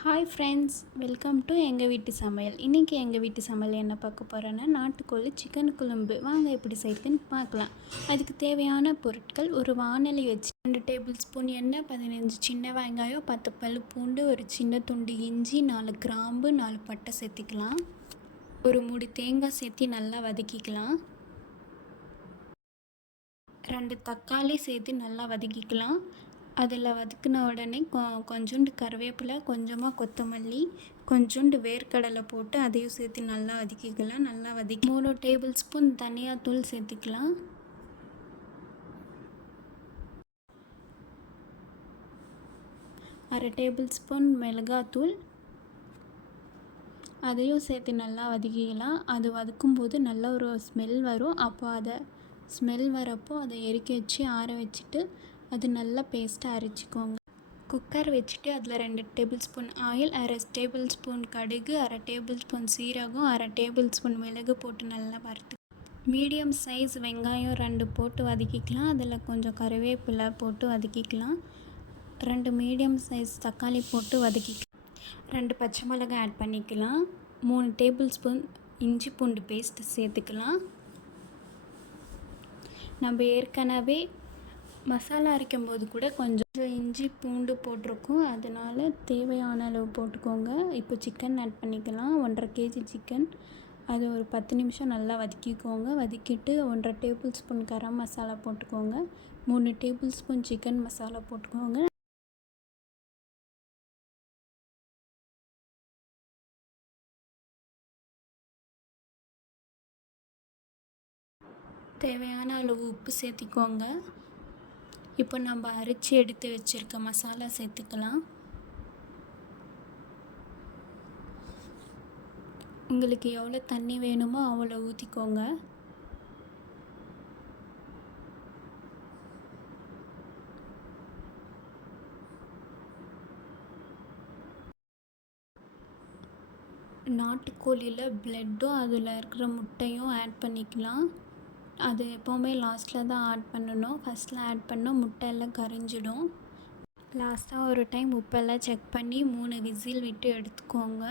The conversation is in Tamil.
ஹாய் ஃப்ரெண்ட்ஸ் வெல்கம் டு எங்கள் வீட்டு சமையல். இன்றைக்கி எங்கள் வீட்டு சமையல் என்ன பார்க்க போகிறோன்னா நாட்டுக்கோழி சிக்கன் குழம்பு. வாங்க எப்படி செய்யுதுன்னு பார்க்கலாம். அதுக்கு தேவையான பொருட்கள் ஒரு வானலி வச்சு ரெண்டு டேபிள் ஸ்பூன் எண்ணெய் பதினஞ்சு சின்ன வெங்காயம் பத்து பல் பூண்டு ஒரு சின்ன துண்டு இஞ்சி நாலு கிராம்பு நாலு பட்டை சேர்த்திக்கலாம். ஒரு மூடி தேங்காய் சேர்த்து நல்லா வதக்கிக்கலாம். ரெண்டு தக்காளி சேர்த்து நல்லா வதக்கிக்கலாம். அதில் வதக்கின உடனே கொ கொஞ்சோண்டு கருவேப்பிலை கொஞ்சமாக கொத்தமல்லி கொஞ்சோண்டு வேர்க்கடலை போட்டு அதையும் சேர்த்து நல்லா வதக்கிக்கலாம். நல்லா வதக்கி மூணு டேபிள் ஸ்பூன் தனியாத்தூள் சேர்த்துக்கலாம். அரை டேபிள் ஸ்பூன் மிளகாத்தூள் அதையும் சேர்த்து நல்லா வதக்கிக்கலாம். அது வதக்கும்போது நல்ல ஒரு ஸ்மெல் வரும். அப்போ அதை ஸ்மெல் வரப்போ அதை எரிக்க வச்சு ஆற வச்சுட்டு அது நல்லா பேஸ்ட்டாக அரைச்சிக்கோங்க. குக்கர் வச்சுட்டு அதில் ரெண்டு டேபிள் ஸ்பூன் ஆயில் அரை டேபிள் ஸ்பூன் கடுகு அரை டேபிள் ஸ்பூன் சீரகம் அரை டேபிள் ஸ்பூன் மிளகு போட்டு நல்லா வறுத்து மீடியம் சைஸ் வெங்காயம் ரெண்டு போட்டு வதக்கிக்கலாம். அதில் கொஞ்சம் கருவேப்பிலை போட்டு வதக்கிக்கலாம். ரெண்டு மீடியம் சைஸ் தக்காளி போட்டு வதக்கிக்கலாம். ரெண்டு பச்சை மிளகாய் ஆட் பண்ணிக்கலாம். மூணு டேபிள் ஸ்பூன் இஞ்சி பூண்டு பேஸ்ட்டு சேர்த்துக்கலாம். நம்ம ஏற்கனவே மசாலா அரைக்கும் போது கூட கொஞ்சம் இஞ்சி பூண்டு போட்டிருக்கோம். அதனால் தேவையான அளவு போட்டுக்கோங்க. இப்போ சிக்கன் ஆட் பண்ணிக்கலாம். ஒன்றரை கேஜி சிக்கன் அது ஒரு பத்து நிமிஷம் நல்லா வதக்கிக்கோங்க. வதக்கிட்டு ஒன்றரை டேபிள் ஸ்பூன் கரம் மசாலா போட்டுக்கோங்க. மூணு டேபிள் ஸ்பூன் சிக்கன் மசாலா போட்டுக்கோங்க. தேவையான அளவு உப்பு சேர்த்திக்கோங்க. இப்போ நம்ம அரைச்சி எடுத்து வச்சுருக்க மசாலா சேர்த்துக்கலாம். உங்களுக்கு எவ்வளோ தண்ணி வேணுமோ அவ்வளோ ஊற்றிக்கோங்க நாட்டுக்கோழியில் ப்ளட்டும் அதில் இருக்கிற முட்டையும் ஆட் பண்ணிக்கலாம். அது எப்போவுமே லாஸ்ட்டில் தான் ஆட் பண்ணணும். ஃபஸ்ட்டில் ஆட் பண்ணால் முட்டை எல்லாம் கரைஞ்சிடும். லாஸ்ட்டாக ஒரு டைம் உப்பெல்லாம் செக் பண்ணி மூணு விசில் விட்டு எடுத்துக்கோங்க.